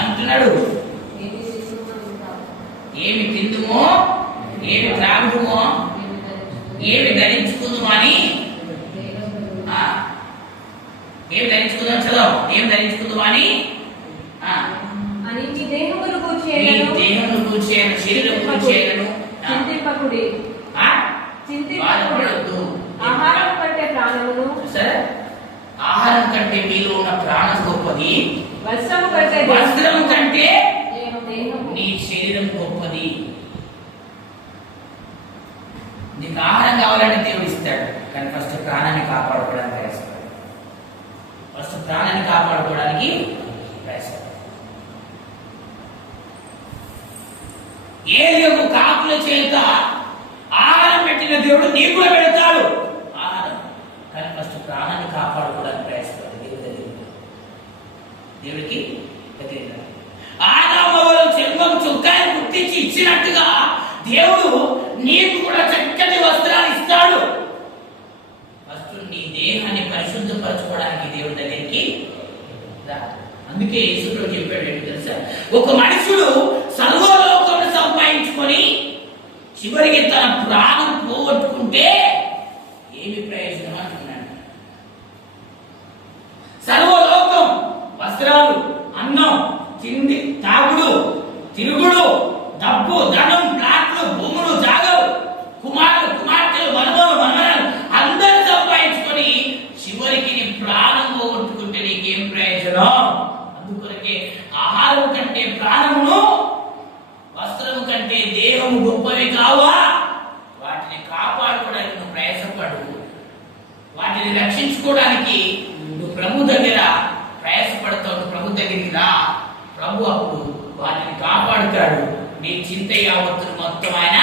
అంటున్నాడు, ఏమి తిందుమో, ఏమి త్రాగుమో, ఏమి ధరించుకుందుమో అని. ఏమి ధరించుకుందాం చదవం. ఏమి ధరించుకుందాం అని నీ దేహమును కూర్చేయను, శరీరం కూర్చేయను. చింతింపకూడదు. ఆహారం కంటే ప్రాణమును, ఆహారం కంటే మీలో ఉన్న ప్రాణం గొప్పది, వస్త్రము కంటే నీ శరీరం గొప్పది. నీకు ఆహారం కావాలంటే దేవుడు ఇస్తాడు, కానీ ఫస్ట్ ప్రాణాన్ని కాపాడుకోవడానికి ప్రయత్నిస్తాడు. ఫస్ట్ ప్రాణాన్ని కాపాడుకోవడానికి ప్రయత్నిస్తాడు. ఏలియాకు కాకుల చేత ఆహారం పెట్టిన దేవుడు నీకు కూడా పెడతాడు ఆహారం, కానీ ఫస్ట్ ప్రాణాన్ని కాపాడుకోవడానికి ప్రయత్నిస్తాడు. దేవుడికి దగ్గర ఆదామవలు చెంగం చుక్కాన్ని గుర్తించి ఇచ్చినట్టుగా దేవుడు నీకు కూడా చక్కటి వస్త్రాలు ఇస్తాడు. ఫస్ట్ నీ దేహాన్ని పరిశుద్ధపరచుకోవడానికి దేవుడి దగ్గరికి రా. అందుకే యేసుప్రభు చెప్పాడు ఏంటి తెలుసా, ఒక మనుషుడు సర్వలోకమును సంపాదించుకొని చివరికి తన ప్రాణం పోగొట్టుకుంటే ఏమి ప్రయోజనం అంటున్నాడు. సర్వలోకం, వస్త్రాలు, అన్నం, తిండి, తాగుడు, తిరుగుడు, డబ్బు, ధనం, ప్లాట్లు, భూములు, జాగలు, కుమారులు, కుమార్తెలు, మనవలు, మనవరాలు అందరూ సంపాదించుకొని చివరికి నీ ప్రాణం పోగొట్టుకుంటే నీకేం ప్రయోజనం? అందుకొరకే ఆహారం కంటే ప్రాణమును, వస్త్రము కంటే దేహము గొప్పవి కావా? వాటిని కాపాడుకోవడానికి నువ్వు ప్రయాసపడు. వాటిని రక్షించుకోవడానికి నువ్వు ప్రభు దగ్గర ప్రయాసపడతావు. నువ్వు ప్రభు దగ్గరికి రా, ప్రభు అప్పుడు వాటిని కాపాడుతాడు. నీ చింత యావత్తును మొత్తం ఆయన